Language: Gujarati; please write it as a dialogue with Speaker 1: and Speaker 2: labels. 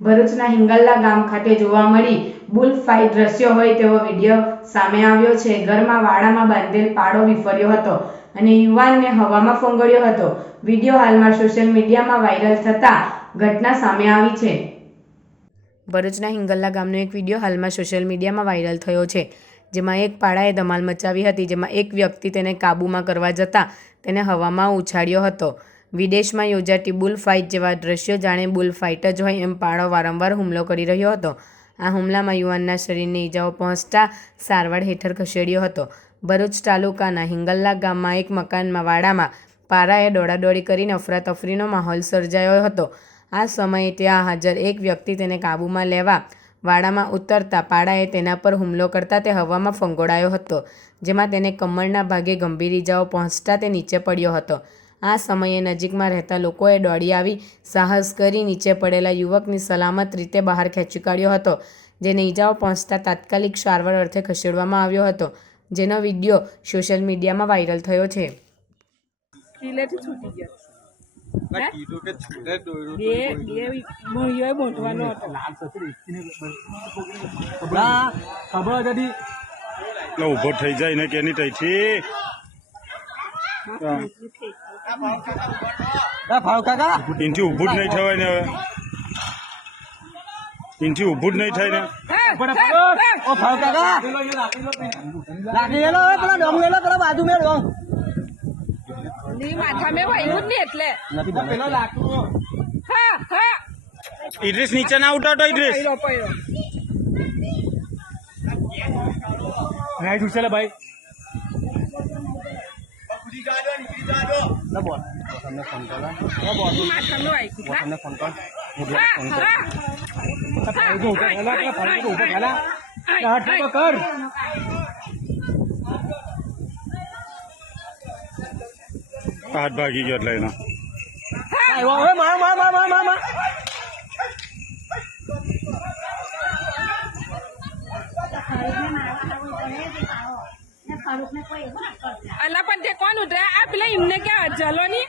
Speaker 1: ભરૂચના હિંગલ્લા ગામ ખાતે જોવા મળી બુલ ફાઇટ દ્રશ્યો હોય તેવો વીડિયો સામે આવ્યો છે. ઘરમાં વાડામાં બાંધેલ પાડો વિફર્યો હતો અને યુવાનને હવામાં ફોંગળ્યો હતો. વીડિયો હાલમાં સોશિયલ મીડિયામાં વાયરલ થતા ઘટના સામે આવી છે. ભરૂચના હિંગલ્લા ગામનો એક વીડિયો હાલમાં સોશિયલ મીડિયામાં વાયરલ થયો છે, જેમાં એક પાડાએ ધમાલ મચાવી હતી, જેમાં એક વ્યક્તિ તેને કાબૂમાં કરવા જતાં તેને હવામાં ઉછાળ્યો હતો. વિદેશમાં યોજાતી બુલ ફાઇટ જેવા દ્રશ્યો જાણે બુલ ફાઇટ જ હોય એમ પાડો વારંવાર હુમલો કરી રહ્યો હતો. આ હુમલામાં યુવાનના શરીરને ઈજાઓ પહોંચતા સારવાર હેઠળ ખસેડ્યો હતો. ભરૂચ તાલુકાના હિંગલ્લા ગામમાં એક મકાનમાં વાડામાં પારાએ દોડાદોડી કરીને અફરાતફરીનો માહોલ સર્જાયો હતો. આ સમયે ત્યાં હાજર એક વ્યક્તિ તેને કાબૂમાં લેવા વાડામાં ઉતરતા પાડાએ તેના પર હુમલો કરતા તે હવામાં ફંગોળાયો હતો, જેમાં તેને કમરના ભાગે ગંભીર ઈજાઓ પહોંચતા તે નીચે પડ્યો હતો. આ સમયે નજીકમાં રહેતા લોકોએ દોડી આવી સાહસ કરી નીચે પડેલા યુવકની સલામત રીતે બહાર ખેંચી કાઢ્યો હતો જેને ઈજાઓ પહોંચતા તાત્કાલિક સારવાર અર્થે ખસેડવામાં આવ્યો હતો જેનો વીડિયો સોશિયલ મીડિયામાં વાયરલ થયો છે
Speaker 2: ખબર હતી
Speaker 3: થઈ જાય ને કેની તઈથી
Speaker 2: ભાવ કાકા
Speaker 3: એનથી ઊભું નહીં થવાય ને હવે એનથી ઊભું નહીં થાય ને
Speaker 2: ઓ ભાવ કાકા બાજુ મેં
Speaker 4: ની માથા મેં વાયું જ ને એટલે
Speaker 2: પેલો
Speaker 4: હા હા
Speaker 3: ઇડ્રીસ નીચે ના ઉતારતો ઇડ્રીસ
Speaker 4: મેં
Speaker 2: હાથ
Speaker 3: ભાગી ગયો એટલે એનો
Speaker 2: આવ્યો માર માર માર માર માર માર
Speaker 4: અલા પણ તે કોણ ઉતરે આ પેલા એમને ક્યાં જલો ની